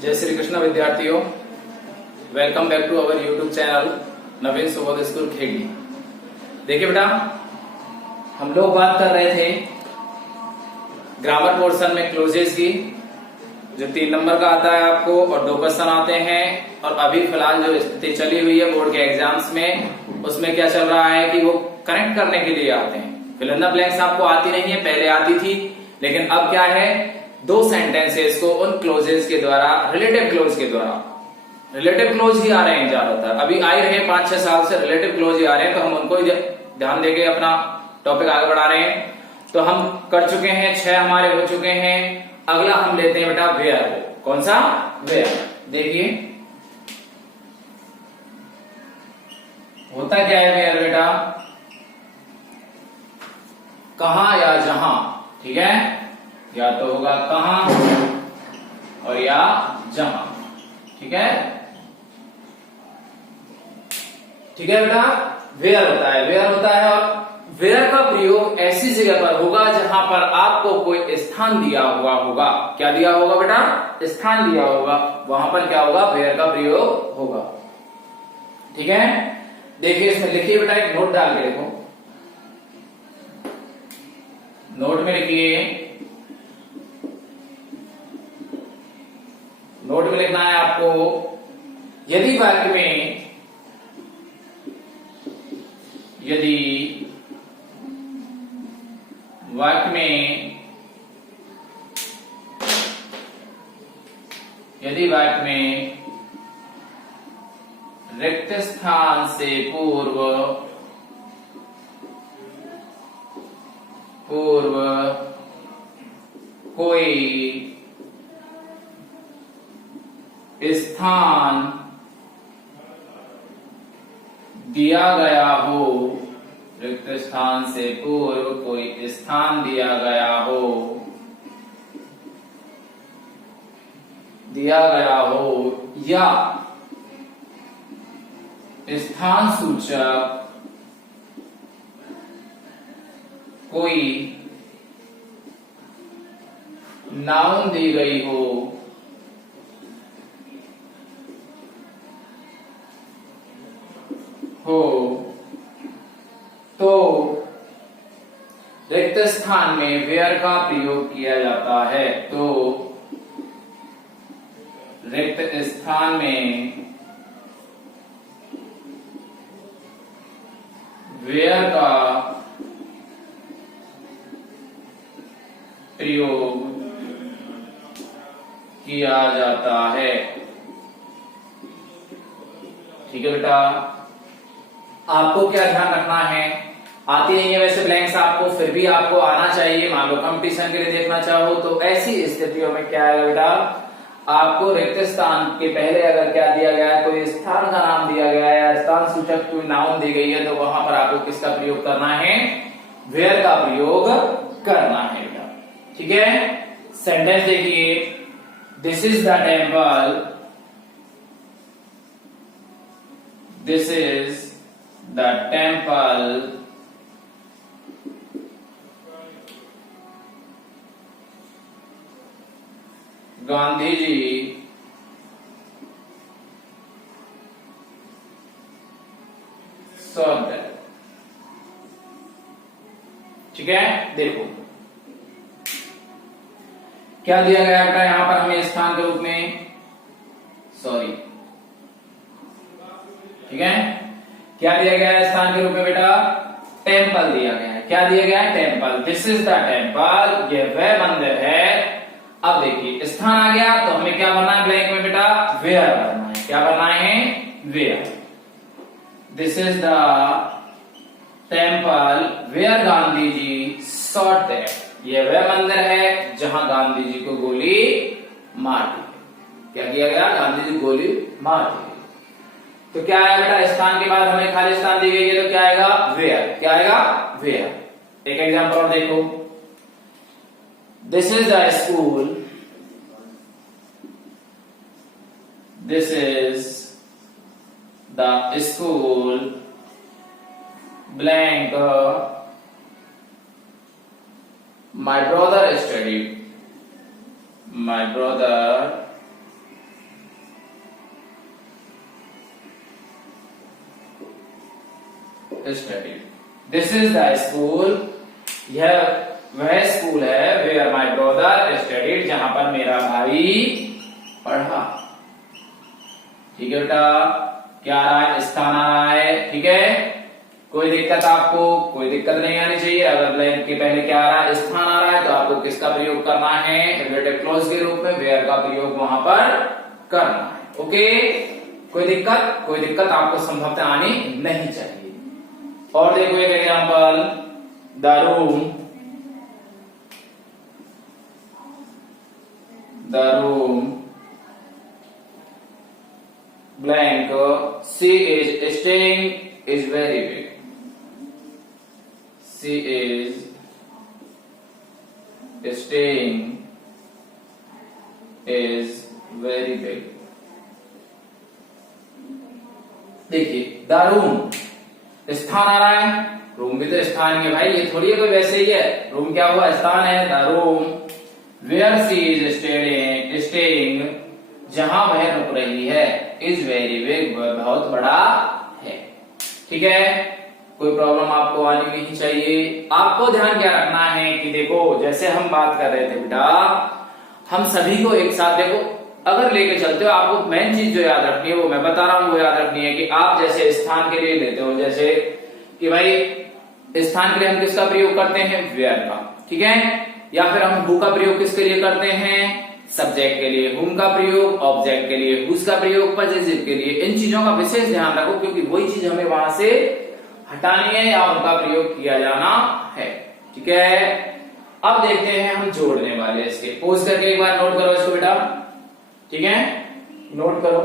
जय श्री कृष्ण विद्यार्थियों, welcome back to our YouTube channel Naveen Subodh school Khedi. देखिए बेटा, हम लोग बात कर रहे थे ग्रामर पोर्शन में क्लोजेस की, जो 3 नंबर का आता है आपको और 2 क्वेश्चन आते हैं। और अभी फिलहाल जो स्थिति चली हुई है बोर्ड के एग्जाम्स में, उसमें क्या चल रहा है कि वो कनेक्ट करने के लिए आते हैं। फिल इन द ब्लैंक्स आपको आती नहीं है, पहले आती थी, लेकिन अब क्या है, 2 सेंटेंसेस को उन क्लोजेस के द्वारा, रिलेटिव क्लोज के द्वारा, रिलेटिव क्लोज ही आ रहे हैं ज्यादातर, अभी आ ही रहे हैं 5-6 साल से रिलेटिव क्लोज ही आ रहे हैं, तो हम उनको ही ध्यान देके अपना टॉपिक आगे बढ़ा रहे हैं। तो हम कर चुके हैं, 6 हमारे हो चुके हैं। अगला हम लेते हैं बेटा वेयर को। कौन सा? वेयर। देखिए होता क्या है वेयर बेटा, कहां या जहां, ठीक है, या तो होगा कहां और या जहां, ठीक है, ठीक है बेटा। वेयर होता है, वेयर होता है, और वेयर का प्रयोग ऐसी जगह पर होगा जहां पर आपको कोई स्थान दिया हुआ होगा। क्या दिया होगा बेटा? स्थान दिया होगा, वहां पर क्या होगा? वेयर का प्रयोग होगा, ठीक है। देखिए इसमें लिखिए बेटा, एक नोट डाल के देखो, नोट में लिखिए, नोट में लिखना है आपको, यदि वाक्य में, यदि वाक्य में, यदि वाक्य में रिक्त स्थान से पूर्व कोई स्थान दिया गया हो, रिक्त स्थान से पूर्व कोई स्थान दिया गया हो, या स्थान सूचक कोई नाउन दी गई हो, तो रिक्त स्थान में वेयर का प्रयोग किया जाता है। तो रिक्त स्थान में वेयर का प्रयोग किया जाता है, ठीक है बेटा। आपको क्या ध्यान रखना है, आती नहीं है वैसे ब्लैंक्स आपको, फिर भी आपको आना चाहिए, मान लो कंपटीशन के लिए देखना चाहो तो। ऐसी स्थितियों में क्या है बेटा, आपको रिक्त स्थान के पहले अगर क्या दिया गया है, कोई स्थान का नाम दिया गया है या स्थान सूचक कोई नाउन दी गई है, तो वहां पर आपको किसका प्रयोग करना है? वेयर का प्रयोग करना है बेटा, ठीक है। सेंटेंस देखिए, this is the temple, this is the temple Gandhi ji saw that, ठीक है। देखो क्या दिया गया बेटा यहां पर हमें स्थान के रूप में, सॉरी, ठीक है, क्या दिया गया है स्थान के रूप में बेटा? टेम्पल दिया गया है। क्या दिया गया है? Temple. This is the temple, यह वह मंदिर है। अब देखिए स्थान आ गया, तो हमें क्या भरना है ब्लैंक में बेटा? वेयर भरना है। क्या भरना है? Where. This is the temple where Gandhi ji shot that, यह वह मंदिर है जहां गांधी जी को गोली मार दी। क्या किया गया? गांधी जी गोली मार दी। तो क्या आया बेटा, स्थान के बाद हमें खाली स्थान दी गई है, तो क्या आएगा? वेयर। क्या आएगा? वेयर। एक एग्जांपल और देखो, this is the school, this is the school blank my brother studied, my brother studied. This is the school. यह वह स्कूल है where my brother studied, जहां पर मेरा भाई पढ़ा। ठीक है बेटा, क्या आ रहा है? स्थान आ रहा है। ठीक है, कोई दिक्कत आपको? कोई दिक्कत नहीं आनी चाहिए। अगर ब्लैंक के पहले क्या आ रहा है? स्थान आ रहा है, तो आपको किसका प्रयोग करना है? रिलेटिव क्लॉज के रूप में वेयर का प्रयोग वहां पर करना है। ओके, कोई दिक्कत? कोई दिक्कत आपको संभवतः आनी नहीं चाहिए। और देखो एक example, the room blank she is staying is very big. She is staying is very big. देखिए, द रूम स्थान आ रहा है। रूम भी तो स्थान ही है भाई, ये थोड़ी है कोई वैसे ही है। रूम क्या हुआ? स्थान है। The room where she is staying, जहां वह रुक रही है, इज वेरी बिग, बहुत बड़ा है। ठीक है, कोई प्रॉब्लम आपको आनी नहीं चाहिए। आपको ध्यान क्या रखना है कि देखो, जैसे हम बात कर रहे थे बेटा, हम सभी को एक साथ देखो अगर लेके चलते हो, आपको मेन चीज जो याद रखनी है वो मैं बता रहा हूं, वो याद रखनी है कि आप जैसे स्थान के लिए लेते हो, जैसे कि भाई स्थान के लिए हम किसका प्रयोग करते हैं? वेयर का। ठीक है, या फिर हम हु का प्रयोग किसके लिए करते हैं? सब्जेक्ट के लिए हुम का प्रयोग, ऑब्जेक्ट के लिए हुज का प्रयोग, पजेसिव के लिए। इन चीजों का विशेष ध्यान रखो, क्योंकि वही चीज हमें वहां से हटानी है या उनका प्रयोग किया जाना है। ठीक है, अब देखते हैं हम जोड़ने वाले इसके। पोज करके एक बार नोट करो इसको बेटा। ठीक है, नोट करो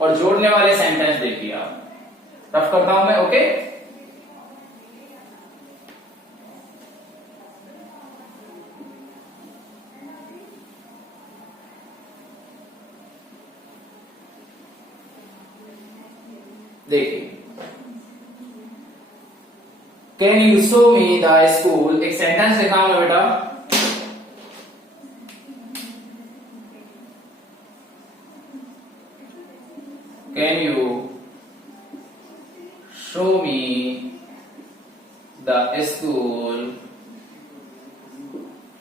और जोड़ने वाले सेंटेंस देखिए आप। रफ करता हूं मैं। ओके, देखिए, can you show me the school. एक सेंटेंस लिखा मैं बेटा। Can you show me the school.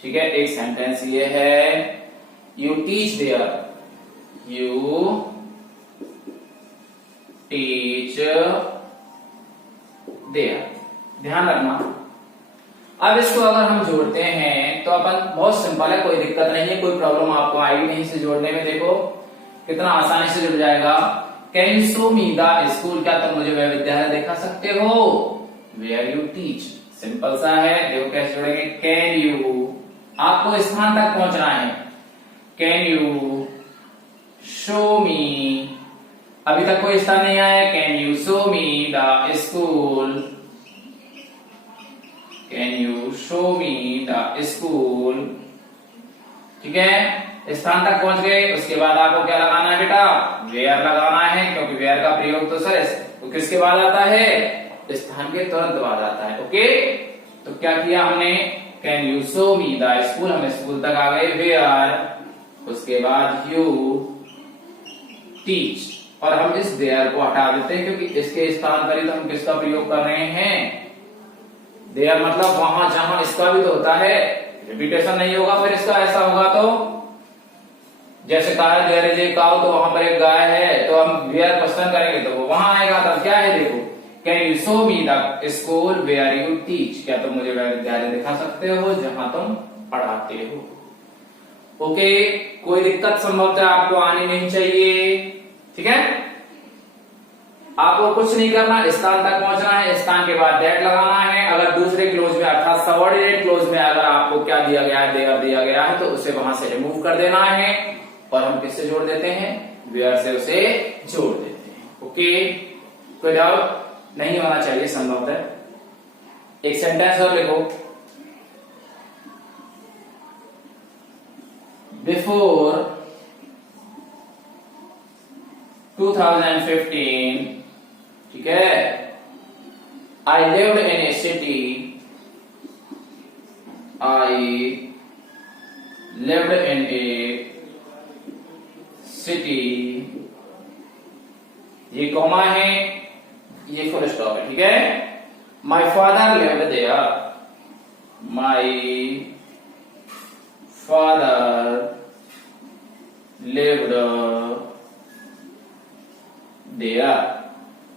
ठीक है, एक सेंटेंस ये है, you teach there, you teach there. ध्यान रखना। अब इसको अगर हम जोड़ते हैं तो अपन बहुत सिंपल है, कोई दिक्कत नहीं है, कोई प्रॉब्लम आपको आएगी नहीं से जोड़ने में। देखो कितना आसानी से जुड़ जाएगा। Can you show me the school, क्या तुम मुझे वह विद्यालय दिखा सकते हो? वेयर यू टीच, सिंपल सा है। देखो कैसे जोड़ेंगे। कैन यू, आपको स्थान तक पहुंचना है। कैन यू शो मी, अभी तक कोई स्थान नहीं आया। Can you show me the school, can you show me the school. ठीक है, स्थान तक पहुंच गए। उसके बाद आपको क्या लगाना है बेटा? वेयर लगाना है, क्योंकि वेयर का प्रयोग तो सर तो किसके बाद आता है? स्थान के तुरंत बाद आता है। ओके, तो क्या किया हमने? Can you show me the school, हम स्कूल तक आ गए। वेयर, उसके बाद यू टीच, और हम इस देयर को हटा देते हैं, क्योंकि इसके स्थान पर ही तो हम किसका प्रयोग कर रहे हैं? देयर मतलब वहां जहां इसका भी तो होता है, रिपीटेशन नहीं होगा फिर इसका। ऐसा होगा तो जैसे कहा देयर इज ए काउ, तो वहां पर एक गाय है, तो हम वेयर क्वेश्चन करेंगे तो वो वहां आएगा। तब क्या है? देखो, can you show me the school where you teach, क्या तुम मुझे वह विद्यालय दिखा सकते हो जहां तुम पढ़ाते हो? ओके, कोई दिक्कत संभवतः आपको आनी नहीं चाहिए। ठीक है, आपको कुछ नहीं करना, स्थान तक पहुंचना है, स्थान के बाद दैट लगाना है। अगर दूसरे क्लोज में अर्थात सबऑर्डिनेट क्लोज में अगर आपको क्या दिया गया है? देयर दिया गया है, तो उसे वहां से रिमूव कर देना है, और हम किससे जोड़ देते हैं? वेयर से उसे जोड़ देते हैं। ओके, कोई डाउट नहीं होना चाहिए संभवतः। एक सेंटेंस और लिखो। बिफोर 2015, ठीक है, I lived in a city, I lived in a city, ये कॉमा है, ये फुल स्टॉप है, ठीक है। My father lived there, my father lived there.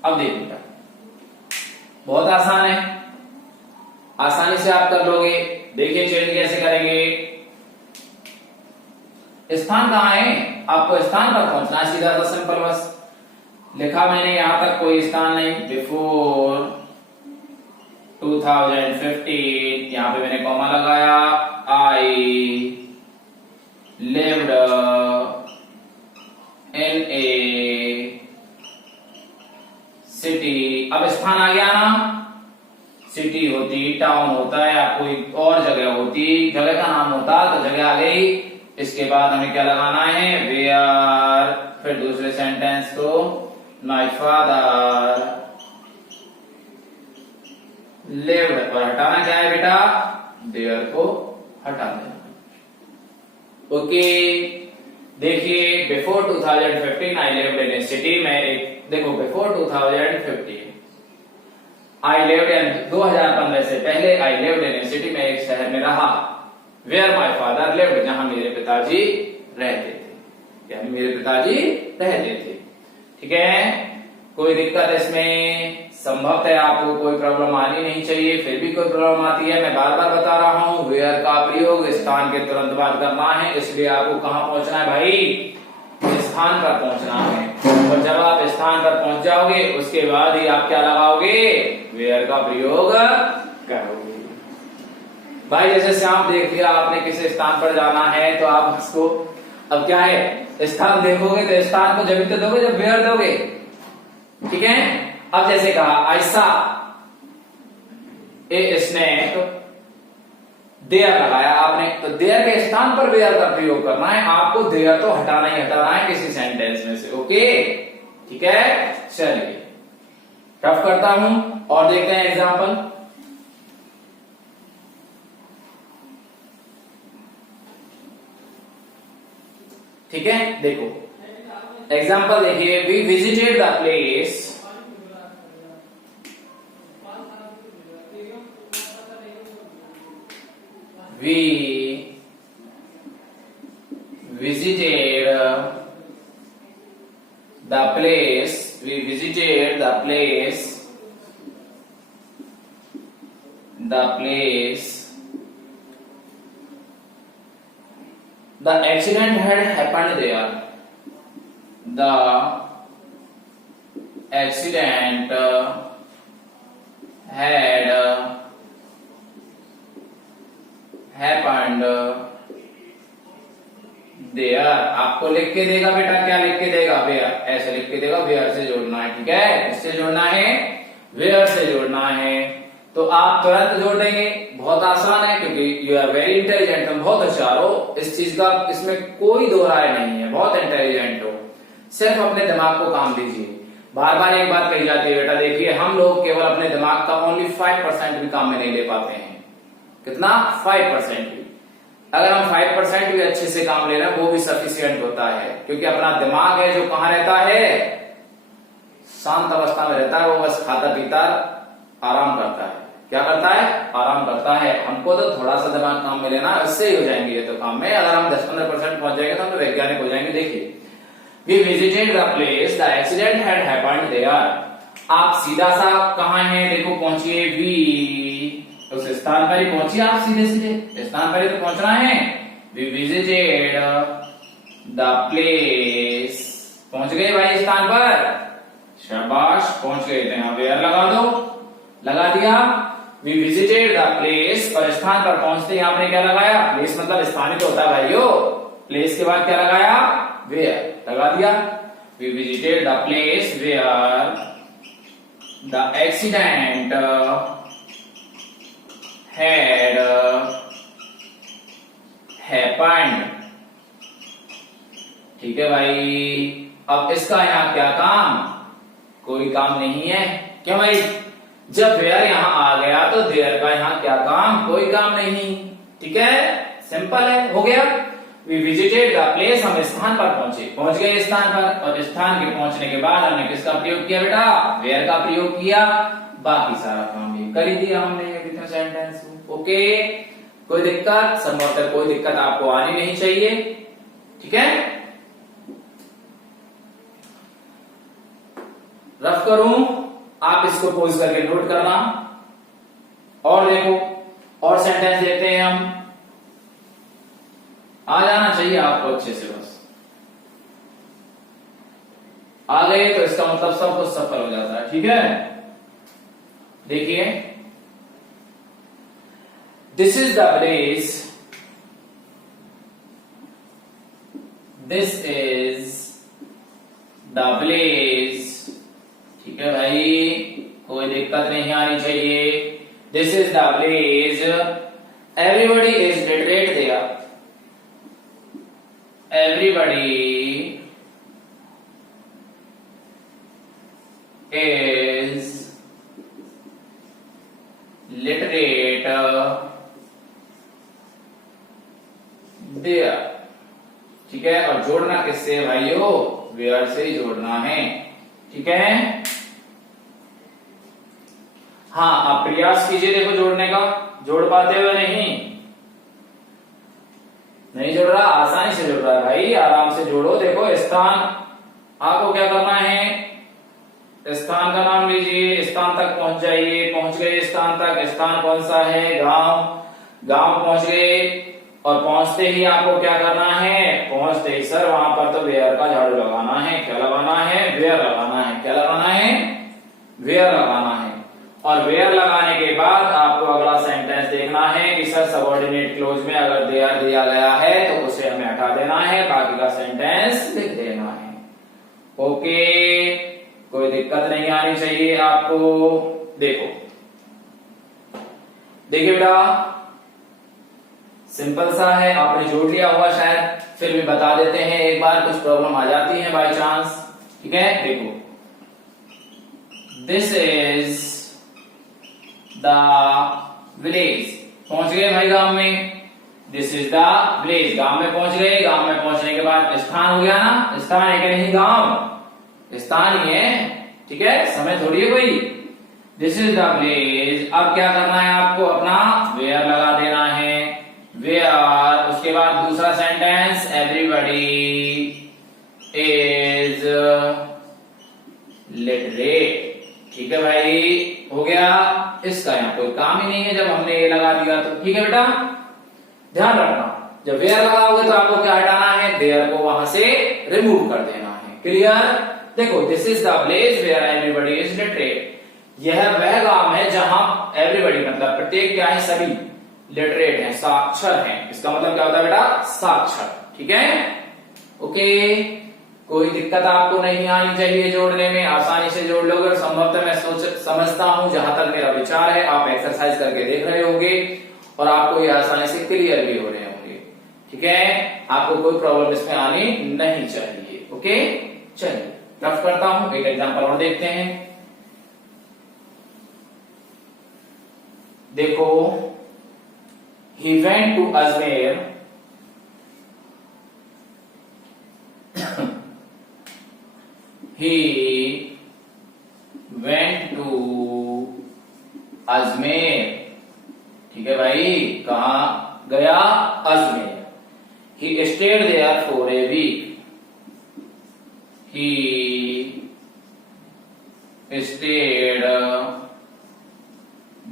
अब देखिएगा, बहुत आसान है, आसानी से आप कर लोगे। देखिए चेंज कैसे करेंगे। स्थान कहाँ है, आपको स्थान पर पहुंचना है, सीधा सा सिंपल। बस लिखा मैंने, यहां तक कोई स्थान नहीं। बिफोर 2015, यहां पे मैंने कॉमा लगाया। आई लिव्ड इन ए सिटी। अब स्थान आ गया ना, सिटी होती, टाउन होता है, या कोई और जगह होती, जगह का नाम होता तो जगह आ गई। इसके बाद हमें क्या लगाना है, वेयर। फिर दूसरे सेंटेंस को माय फादर लिव्ड पर हटाना क्या है बेटा, देयर को हटा देना। ओके, देखिए before 2015 I lived in a city. मैं एक देखो, बिफोर 2015 आई लिव्ड इन 2015 से पहले आई लिव्ड इन ए सिटी, में एक शहर में रहा। वेयर माई फादर लिव्ड, जहां मेरे पिताजी रहते थे, यानी मेरे पिताजी रहते थे। ठीक है, कोई दिक्कत इसमें संभवतः आपको कोई प्रॉब्लम आनी नहीं चाहिए, फिर भी कोई प्रॉब्लम आती है। मैं बार बार बता रहा हूं, वेयर का प्रयोग स्थान के तुरंत बाद करना है, इसलिए आपको कहां पहुंचना है भाई, स्थान पर पहुंचना है। और जब आप स्थान पर पहुंच जाओगे उसके बाद ही आप क्या लगाओगे, वेयर का प्रयोग करोगे। भाई जैसे श्याम देख लिया आपने, किसी स्थान पर जाना है तो आप उसको, अब क्या है, स्थान देखोगे तो स्थान को जब तो दोगे जब वेयर दोगे। ठीक है, अब जैसे कहा आई सा ए स्नैक, देयर लगाया आपने, तो देयर के स्थान पर वेयर का प्रयोग करना है आपको। देयर तो हटाना ही हटाना है किसी सेंटेंस में से। ओके, ठीक है, चलिए टफ करता हूं और देखते हैं एग्जांपल। ठीक है, देखो एग्जांपल देखिए। We visited the place, we visited the place, we visited the place, the accident had happened there, the accident had happened there। आपको लिख के देगा बेटा, क्या लिख के देगा, वेयर, ऐसे लिख के देगा, वेयर से जोड़ना है। ठीक है, किससे जोड़ना है, वेयर से जोड़ना है। तो आप तुरंत जोड़ देंगे, बहुत आसान है, क्योंकि यू आर वेरी इंटेलिजेंट, तुम बहुत होशियार हो, इस चीज का इसमें कोई दो राय नहीं है, बहुत इंटेलिजेंट हो। सिर्फ अपने दिमाग को काम दीजिए। बार बार एक बात कही जाती है बेटा, देखिए हम लोग केवल अपने दिमाग का ओनली 5% भी काम में नहीं ले पाते हैं। कितना, 5% भी। अगर हम 5% भी अच्छे से काम ले रहे हैं वो भी सफिशिएंट होता है, क्योंकि अपना दिमाग है जो कहां रहता है, शांत अवस्था में रहता है। वो बस खाता पीता आराम करता है। क्या करता है, आराम करता है। हमको तो थोड़ा सा दिमाग काम में लेना, इससे ही हो जाएंगे ये तो काम में। अगर हम 10-15% पहुंच जाएंगे तो हम वैज्ञानिक हो जाएंगे। देखिए, we visited the place, the accident had happened there. आप सीधा सा कहां है, देखो पहुंचिए, वी उस स्थान पर ही पहुंचिए आप, सीधे सीधे स्थान पर ही तो पहुंचना है। वी विजिटेड द प्लेस, पहुंच गए भाई स्थान पर, शाबाश, पहुंच गए। तो यहां वेयर लगा दो, लगा दिया। वी विजिटेड द प्लेस, और स्थान पर पहुंचते ही आपने क्या लगाया, प्लेस मतलब स्थान तो होता है भाइयों। प्लेस के बाद क्या लगाया, वेयर लगा दिया। We visited the place where the accident had happened। ठीक है भाई, अब इसका यहां क्या काम, कोई काम नहीं है। क्यों भाई, जब वेयर यहां आ गया तो देयर का यहां क्या काम, कोई काम नहीं। ठीक है, सिंपल है, हो गया। वी विजिटेड द प्लेस, हम स्थान पर पहुंच गए स्थान पर, और स्थान के पहुंचने के बाद हमने किसका प्रयोग किया बेटा, वेयर का प्रयोग किया। बाकी सारा काम भी कर ही दिया हमने विथ सेंटेंस। ओके, कोई दिक्कत, संभवतः कोई दिक्कत आपको आनी नहीं चाहिए, ठीक है। रफ करूं, आप इसको पॉज करके नोट करना, और देखो और सेंटेंस देखते हैं हम। आ जाना चाहिए आपको अच्छे से, बस आ गए तो इसका मतलब सब कुछ सफल हो जाता है, ठीक है। देखिए, this is the place, this is the place, ठीक है भाई, कोई दिक्कत नहीं आनी चाहिए। This is the place, everybody is literate there, everybody is literate there, ठीक है। और जोड़ना किससे भाइयों, वेयर से ही जोड़ना है, ठीक है। हाँ, आप प्रयास कीजिए, देखो जोड़ने का, जोड़ पाते हो नहीं जोड़ रहा, आसानी से जोड़ रहा है भाई, आराम से जोड़ो। देखो स्थान, आपको क्या करना है, स्थान का नाम लीजिए, स्थान तक पहुंच जाइए, पहुंच गए स्थान तक, स्थान कौन सा है, गांव, गांव पहुंच गए, और पहुंचते ही आपको क्या करना है, पहुंचते ही सर वहां पर तो वेयर का झाड़ू लगाना है, क्या लगाना है, वेयर लगाना है, क्या लगाना है, वेयर लगाना है। और वेयर लगाने के बाद आपको अगला सेंटेंस देखना है कि सर सबऑर्डिनेट क्लोज में अगर देयर दिया गया है तो उसे हमें हटा देना है, बाकी का सेंटेंस लिख देना है। ओके, कोई दिक्कत नहीं आनी चाहिए आपको। देखो देखिए बेटा, सिंपल सा है, आपने जोड़ लिया होगा शायद, फिर भी बता देते हैं एक बार, कुछ प्रॉब्लम आ जाती है बाय चांस, ठीक है। देखो, दिस इज द विलेज, पहुंच गए भाई गांव में, दिस इज द विलेज, गांव में पहुंच गए, गांव में पहुंचने के बाद स्थान हो गया ना, स्थान है कि नहीं, गांव स्थान ही है, ठीक है, समय थोड़ी है कोई। दिस इज द विलेज, अब क्या करना है आपको, अपना वेयर लगा देना है, वेयर, उसके बाद दूसरा सेंटेंस, एवरीबडी इज लिटरेट, ठीक है भाई, हो गया। इसका यहाँ कोई काम ही नहीं है जब हमने ये लगा दिया तो, ठीक है बेटा। ध्यान रखना, जब वेयर लगाओगे तो आपको क्या हटाना है, वेयर को वहां से रिमूव कर देना है, क्लियर। देखो, this is the place where everybody is literate, यह वह गांव है जहां एवरीबडी मतलब प्रत्येक क्या है, सभी लिटरेट है, साक्षर है। इसका मतलब क्या होता है बेटा, साक्षर, ठीक है। ओके, कोई दिक्कत आपको नहीं आनी चाहिए जोड़ने में, आसानी से जोड़ लोगे। और संभवतः मैं समझता हूं, जहां तक मेरा विचार है, आप एक्सरसाइज करके देख रहे होंगे और आपको ये आसानी से क्लियर भी हो रहे होंगे, ठीक है। आपको कोई प्रॉब्लम इसमें आनी नहीं चाहिए। ओके, चलिए रफ करता हूं, एक एग्जांपल और देखते हैं। देखो, he went to Ajmer, he went to Ajmer, ठीक है भाई, कहा गया, Ajmer. he stayed there for a week, he stayed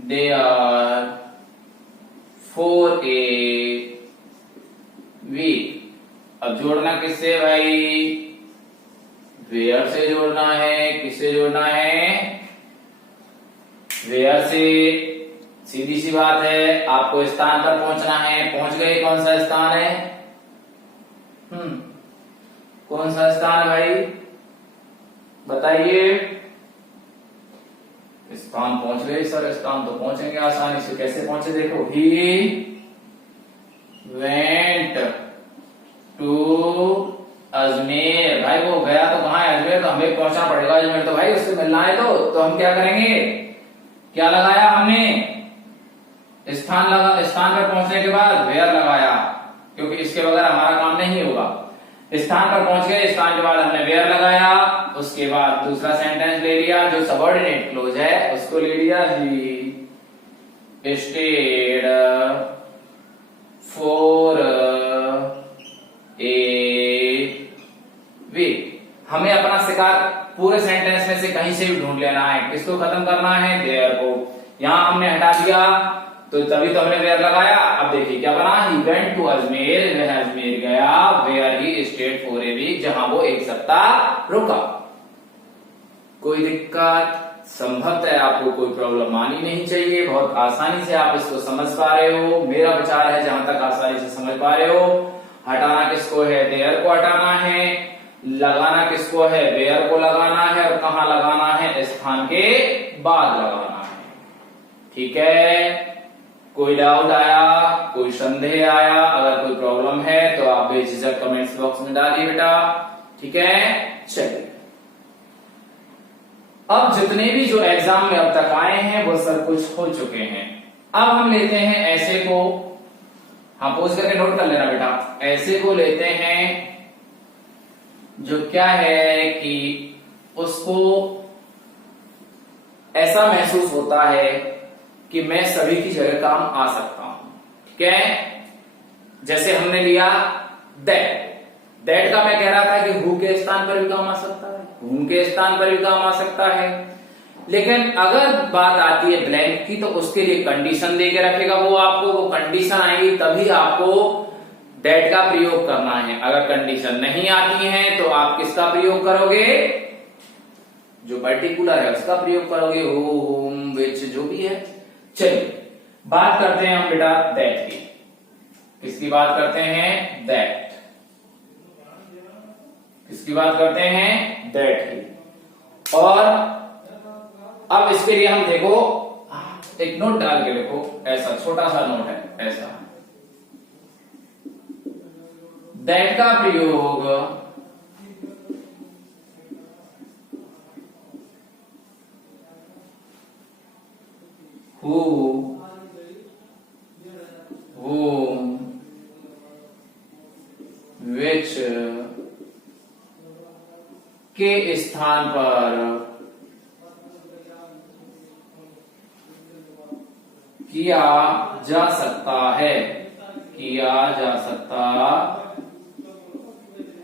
there for a week। अब जोड़ना किससे भाई, वेयर से जोड़ना है, किससे जोड़ना है, वेयर से। सीधी सी बात है, आपको स्थान पर पहुंचना है, पहुंच गए, कौन सा स्थान है, कौन सा स्थान है भाई, बताइए। स्थान पहुंच गए सर, स्थान तो पहुंचेंगे आसानी से, कैसे पहुंचे, देखो, ही वेंट टू अजमेर, भाई वो गया तो कहां है, अजमेर, तो हमें पहुंचना पड़ेगा अजमेर, तो भाई उससे मिलना है तो हम क्या करेंगे, क्या लगाया हमने, स्थान लगा, स्थान पर पहुंचने के बाद वेयर लगाया, क्योंकि इसके बगैर हमारा काम नहीं होगा। स्थान पर पहुंच गए, स्थान के बाद हमने वेयर लगाया, उसके बाद दूसरा सेंटेंस ले लिया जो सबऑर्डिनेट क्लोज है उसको ले लिया, he stayed for a week. हमें अपना शिकार पूरे सेंटेंस में से कहीं से भी ढूंढ लेना है, किसको खत्म करना है, देयर को। यहां हमने हटा दिया तो तभी तो हमने वेयर लगाया। अब देखिए क्या बना, ही वेंट टू अजमेर, वह अजमेर गया, where he stayed for a week, जहां वो एक सप्ताह रुका। कोई दिक्कत, संभवतः आपको कोई प्रॉब्लम आनी नहीं चाहिए, बहुत आसानी से आप इसको समझ पा रहे हो। मेरा विचार है जहां तक आसानी से समझ पा रहे हो। हटाना किसको है, देयर को हटाना है, लगाना किसको है, वेयर को लगाना है, और कहां लगाना है, स्थान के बाद लगाना है। ठीक है, कोई डाउट आया, कोई संदेह आया, अगर कोई प्रॉब्लम है तो आप बेझिझक कमेंट्स बॉक्स में डालिए बेटा। ठीक है, चलिए अब जितने भी जो एग्जाम में अब तक आए हैं वो सब कुछ हो चुके हैं। अब हम लेते हैं ऐसे को, हाँ पोज करके नोट कर लेना बेटा। ऐसे को लेते हैं जो क्या है कि उसको ऐसा महसूस होता है कि मैं सभी की जगह काम आ सकता हूं। ठीक है, जैसे हमने लिया दैट, दैट का मैं कह रहा था कि हु के स्थान पर भी काम आ सकता है, हुम के स्थान पर भी काम आ सकता है। लेकिन अगर बात आती है ब्लैंक की तो उसके लिए कंडीशन दे के रखेगा वो आपको, वो कंडीशन आएगी तभी आपको दैट का प्रयोग करना है। अगर कंडीशन नहीं आती है तो आप किसका प्रयोग करोगे, जो पर्टिकुलर है उसका प्रयोग करोगे, हु हुम विच जो भी है। चलिए बात करते हैं हम बेटा दैट की। किसकी बात करते हैं, दैट। किसकी बात करते हैं, दैट की। और अब इसके लिए हम देखो एक नोट डाल के देखो, ऐसा छोटा सा नोट है ऐसा, दैट का प्रयोग हु whom which के स्थान पर किया जा सकता है, किया जा सकता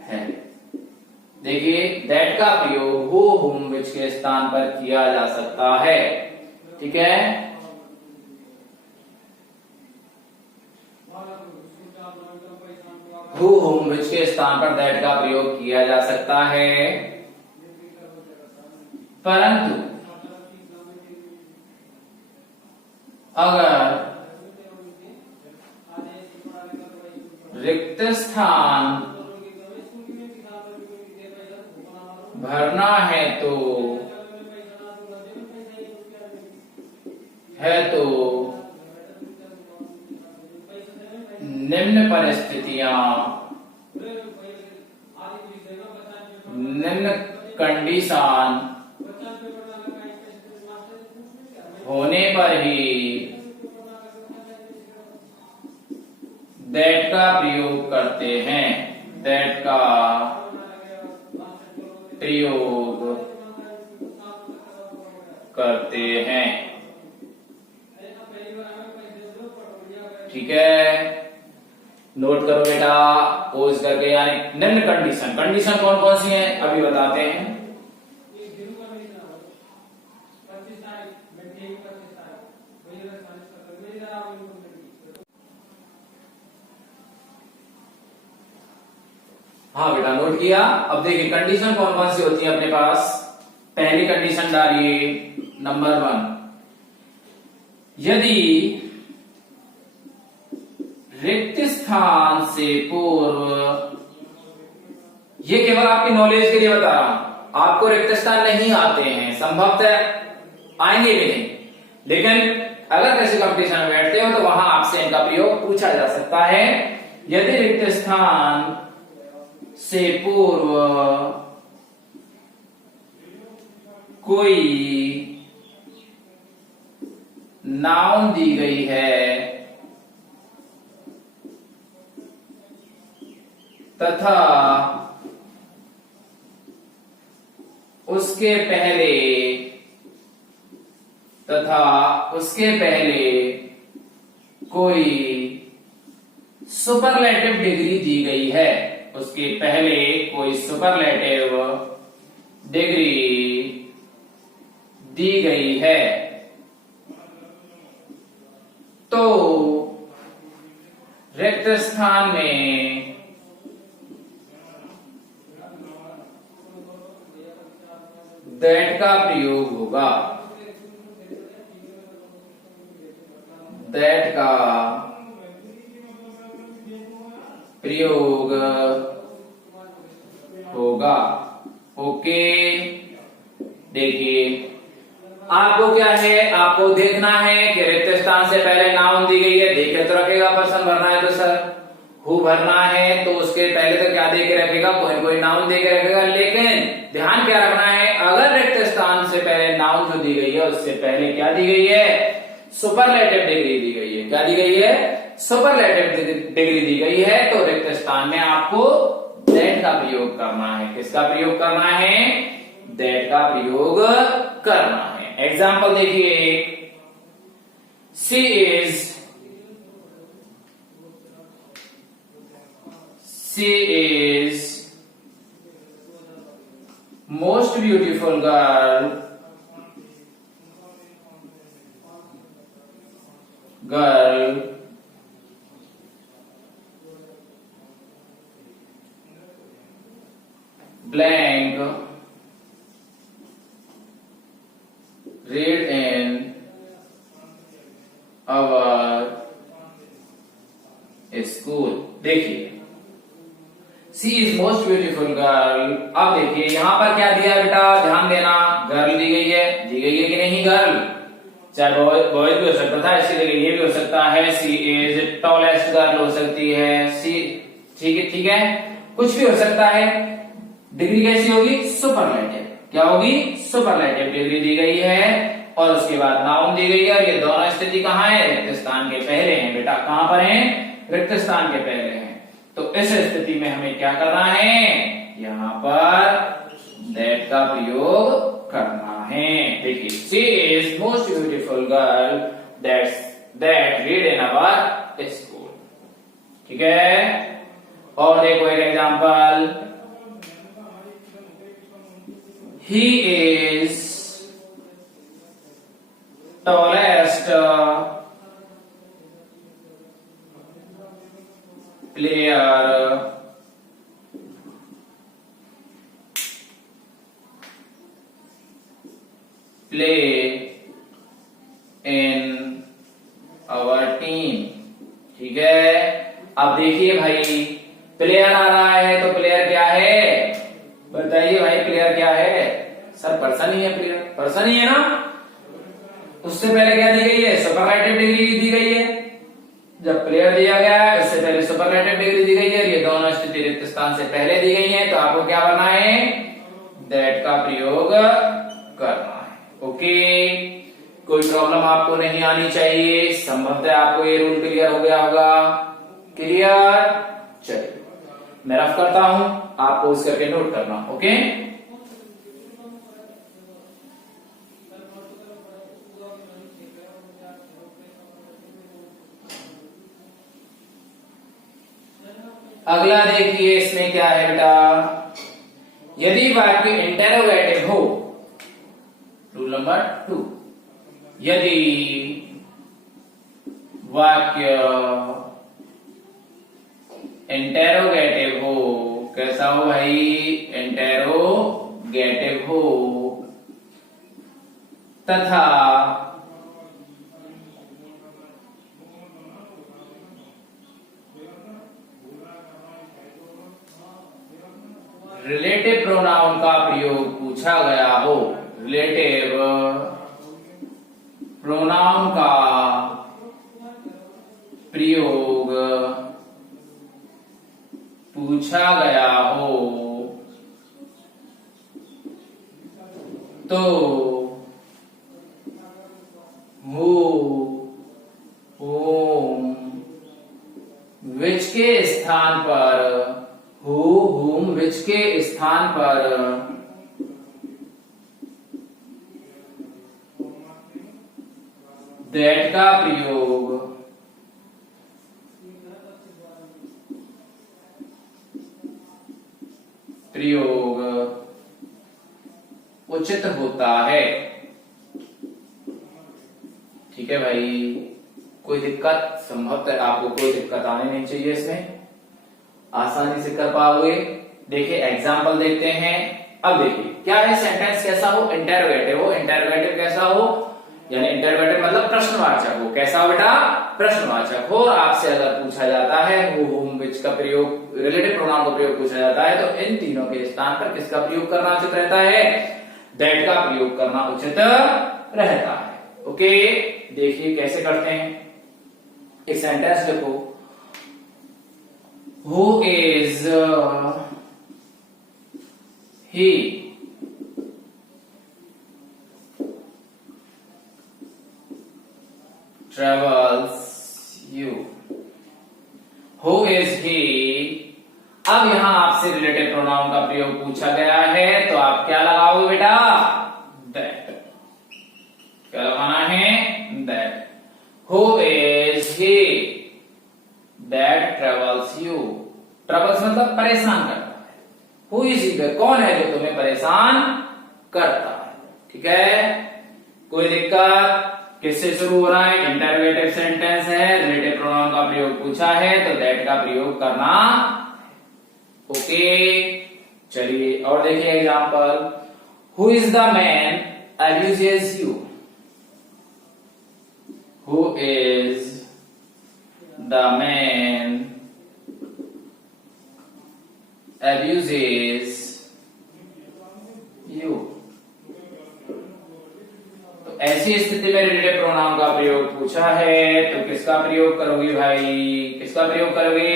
है। देखिए दैट का प्रयोग हु हुम विच के स्थान पर किया जा सकता है। ठीक है, हु हुम विच के स्थान पर दैट का प्रयोग किया जा सकता है, परंतु अगर रिक्त स्थान भरना है तो निम्न परिस्थितियां, निम्न कंडीशन होने पर ही दैट का प्रयोग करते हैं, दैट का प्रयोग करते हैं। ठीक है, नोट करो बेटा पोज करके, यानी निम्न कंडीशन, कंडीशन कौन कौन सी है अभी बताते हैं। हाँ बेटा नोट किया। अब देखिए कंडीशन कौन कौन सी होती है अपने पास। पहली कंडीशन डालिए नंबर 1, यदि रिक्त स्थान से पूर्व, ये केवल आपकी नॉलेज के लिए बता रहा हूं, आपको रिक्त स्थान नहीं आते हैं, संभवतः आएंगे भी नहीं, लेकिन अगर किसी कंपटीशन में बैठते हो तो वहां आपसे इनका प्रयोग पूछा जा सकता है। यदि रिक्त स्थान से पूर्व कोई नाउन दी गई है तथा उसके पहले कोई सुपरलेटिव डिग्री दी गई है, उसके पहले कोई सुपरलेटिव डिग्री दी गई है, तो रिक्त स्थान में दैट का प्रयोग होगा। दैट का प्रयोग होगा। ओके, देखिए आपको क्या है, आपको देखना है कि रिक्त स्थान से पहले नाउन दी गई है, देखे तो रखेगा। पर्सन भरना है तो सर हु भरना है तो उसके पहले तो क्या दे के रखेगा, कोई कोई नाउन दे के रखेगा। लेकिन ध्यान क्या रखना है, अगर रिक्त स्थान से पहले नाउन जो दी गई है उससे पहले क्या दी गई है, सुपरलेटिव डिग्री दी गई है। क्या दी गई है, सुपरलेटिव डिग्री दी गई है। तो रिक्त स्थान में आपको दैट का प्रयोग करना है। किसका प्रयोग करना है, दैट का प्रयोग करना है। एग्जाम्पल देखिए, she is most beautiful girl blank read in our school। देखिए सी इज मोस्ट ब्यूटीफुल गर्ल। अब देखिए यहां पर क्या दिया है बेटा, ध्यान देना, गर्ल दी गई है कि नहीं गर्ल, चाहे बॉयज भी हो सकता था, इसीलिए ये भी हो सकता है। सी इज टॉलेस्ट गर्ल हो सकती है, सी ठीक है कुछ भी हो सकता है। डिग्री कैसी होगी, सुपरलेटिव। क्या होगी, सुपरलेटिव डिग्री दी गई है और उसके बाद नाउन दी गई है। और ये दोनों स्थिति कहाँ है, रिक्त स्थान के पहले हैं बेटा। कहां पर है, रिक्त स्थान के पहले हैं। तो इस स्थिति में हमें क्या करना है, यहां पर दैट का प्रयोग करना है। देखिए she is most beautiful girl that read in our school. ठीक है, और देखो एक example, he is tallest player play in our team। ठीक है, अब देखिए भाई प्लेयर आ रहा है तो प्लेयर क्या है, बताइए भाई प्लेयर क्या है, सर पर्सन ही है, प्लेयर पर्सन ही है ना। उससे पहले क्या दी गई है, सुपरलेटिव डिग्री दी गई है। जब प्लेयर दिया गया है उससे पहले सुपरलेटिव डिग्री दी गई है। ये दोनों स्थिति रिक्त स्थान से पहले दी गई है, तो आपको क्या करना है, दैट का प्रयोग करना है। ओके, कोई प्रॉब्लम आपको नहीं आनी चाहिए। संभवतः आपको ये रूल क्लियर हो गया होगा। क्लियर, चलिए मैं रफ करता हूं, आपको उस करके नोट करना। ओके, अगला देखिए इसमें क्या है बेटा, यदि वाक्य इंटेरोगेटिव हो, रूल नंबर 2, यदि वाक्य इंटेरोगेटिव हो, कैसा हो भाई, इंटेरोगेटिव हो, तथा रिलेटिव प्रोनाउन का प्रयोग पूछा गया हो, रिलेटिव प्रोनाउन का प्रयोग पूछा गया हो, तो हु, whom, which के स्थान पर who पर दैट का प्रयोग उचित होता है। ठीक है भाई, कोई दिक्कत संभवतः आपको कोई दिक्कत आनी नहीं चाहिए, इसमें आसानी से कर पाओगे। देखिए एग्जाम्पल देखते हैं। अब देखिए क्या है, सेंटेंस कैसा हो, इंटरोगेटिव हो। इंटरोगेटिव कैसा हो, यानी इंटरोगेटिव मतलब प्रश्नवाचक हो। कैसा हो बेटा, प्रश्नवाचक हो। आपसे अगर पूछा जाता है हु, हुम, विच का प्रयोग, रिलेटिव प्रोनाउन का प्रयोग पूछा जाता है, तो इन तीनों के स्थान पर किसका प्रयोग करना उचित रहता है, दैट का प्रयोग करना उचित रहता है। ओके, देखिए कैसे करते हैं। एक सेंटेंस देखो, who is he travels you, who is he। अब यहां आपसे रिलेटिव प्रोनाउन का प्रयोग पूछा गया है, तो आप क्या लगाओगे बेटा, दैट। क्या लगाना है, that. Who is he that travels you। Travels मतलब परेशान करता है। Who is he, कौन है जो तुम्हें परेशान करता है। ठीक है, कोई दिक्कत। किससे शुरू हो रहा है, इंटरोगेटिव सेंटेंस है, रिलेटिव प्रोनाउन का प्रयोग पूछा है, तो दैट का प्रयोग करना। ओके, चलिए और देखिए example. Who is the man abuses you. Who is the man abuses you. तो ऐसी स्थिति में रिलेटिव प्रोनाउन का प्रयोग पूछा है, तो किसका प्रयोग करोगे भाई, किसका प्रयोग करोगे,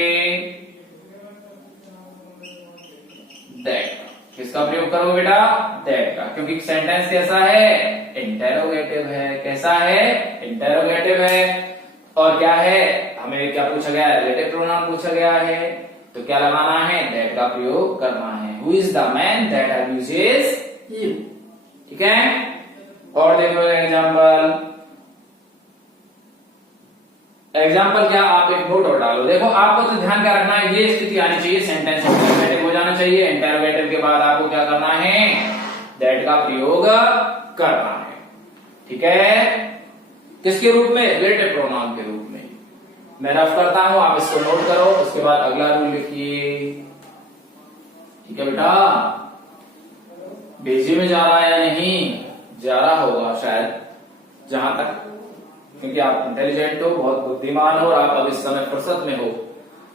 दैट। किसका प्रयोग करोगे बेटा, दैट का, क्योंकि सेंटेंस कैसा है, इंटरोगेटिव है। कैसा है, इंटरोगेटिव है। और क्या है, हमें क्या पूछा गया है, रिलेटिव प्रोनाउन पूछा गया है, तो क्या लगाना है, दैट का प्रयोग करना है। Who is the man that abuses you. ठीक है, और देखो एग्जाम्पल। एग्जाम्पल क्या, आप एक नोट और डालो। देखो आपको तो ध्यान क्या रखना है, ये स्थिति आनी चाहिए, सेंटेंस इंटरोगेटिव हो जाना चाहिए। इंटरोगेटिव के बाद आपको क्या करना है, दैट का प्रयोग करना है। ठीक है, किसके रूप में, रिलेटिव प्रोनाउन के रूप में। मैं रफ करता हूं, आप इसको नोट करो, उसके बाद अगला रूल लिखिए। ठीक है बेटा, भेजी में जा रहा है या नहीं, जा रहा होगा शायद, जहां तक, क्योंकि आप इंटेलिजेंट हो, बहुत बुद्धिमान हो, और आप अब इस समय फुर्सत में हो,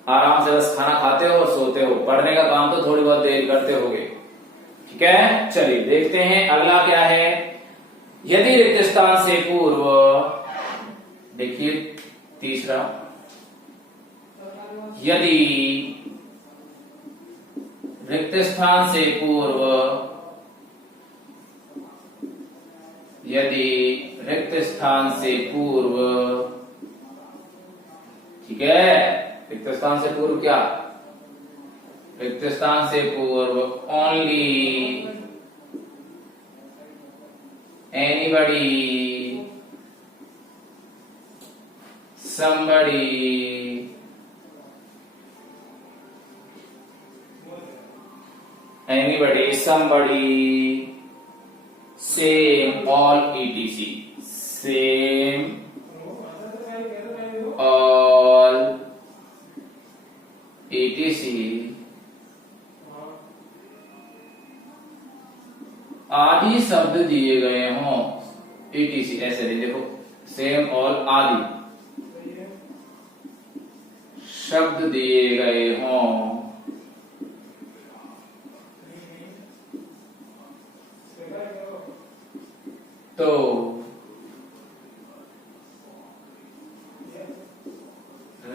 आराम से बस खाना खाते हो और सोते हो। पढ़ने का काम तो थोड़ी बहुत देर करते होगे। ठीक है, चलिए देखते हैं अगला क्या है। यदि रिक्त स्थान से पूर्व, देखिए तीसरा, यदि रिक्त स्थान से पूर्व, यदि रिक्त स्थान से पूर्व, ठीक है, रिक्त स्थान से पूर्व क्या, रिक्त स्थान से पूर्व only anybody, somebody, anybody, somebody, same, all, etc. Same, all, etc. आदि शब्द दिए गए हों, etc. ऐसे नहीं, देखो सेम, ऑल, आदि शब्द दिए गए हों, तो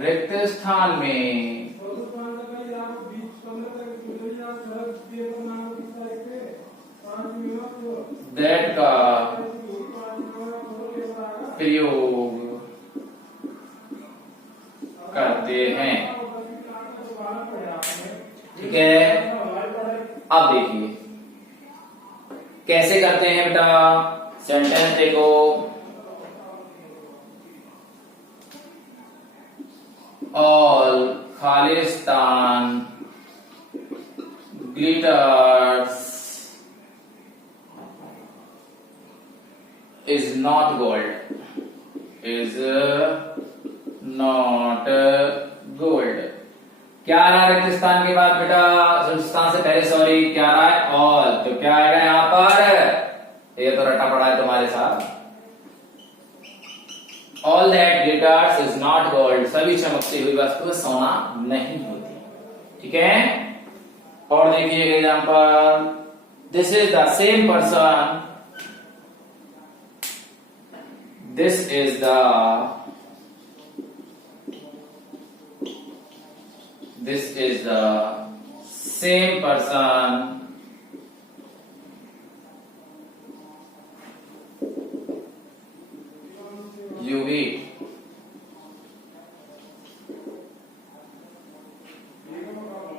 रिक्त स्थान में दैट का प्रयोग करते हैं। ठीक है, अब देखिए कैसे करते हैं बेटा? सेंटेंस देखो, all Khalistan glitters is not gold, is not gold। क्या आ रहा है रेगिस्तान के बाद बेटा? रेगिस्तान से पहले सॉरी क्या आ रहा है? ऑल। तो क्या आएगा यहां पर? ये तो रटा पड़ा है तुम्हारे साथ। All that glitters is not gold, सभी चमकती हुई वस्तु सोना नहीं होती। ठीक है, और देखिए example, this is the same person, this is the same person you eat।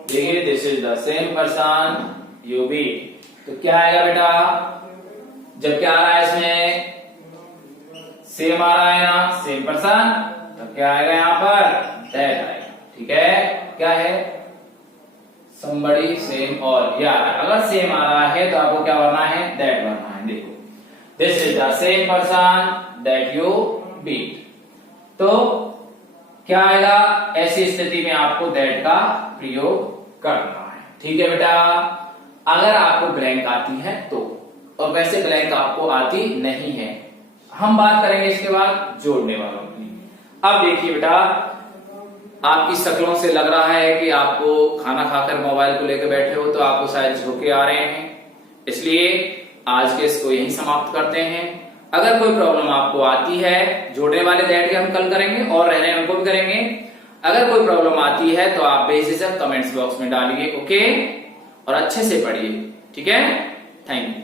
देखिए, this is the same person you eat। तो क्या आएगा बेटा? जब क्या आ रहा है इसमें? सेम आ रहा है ना, सेम पर्सन, तो क्या आएगा यहां पर? दैट आएगा। ठीक है, क्या है? somebody सेम और या अगर सेम आ रहा है तो आपको क्या भरना है? दैट भरना है। देखो, this is the same person that you beat. तो क्या आएगा? ऐसी स्थिति में आपको दैट का प्रयोग करना है। ठीक है बेटा, अगर आपको ब्लैंक आती है तो, और वैसे ब्लैंक आपको आती नहीं है। हम बात करेंगे इसके बाद जोड़ने वालों की। अब देखिए बेटा, आपकी शक्लों से लग रहा है कि आपको खाना खाकर मोबाइल को लेकर बैठे हो, तो आपको शायद झोंके आ रहे हैं, इसलिए आज के इसको यहीं समाप्त करते हैं। अगर कोई प्रॉब्लम आपको आती है, जोड़ने वाले दैट के हम कल करेंगे और रहने उनको भी करेंगे। अगर कोई प्रॉब्लम आती है तो आप बेझिझक कमेंट्स बॉक्स में डालिए, ओके, और अच्छे से पढ़िए। ठीक है, थैंक यू।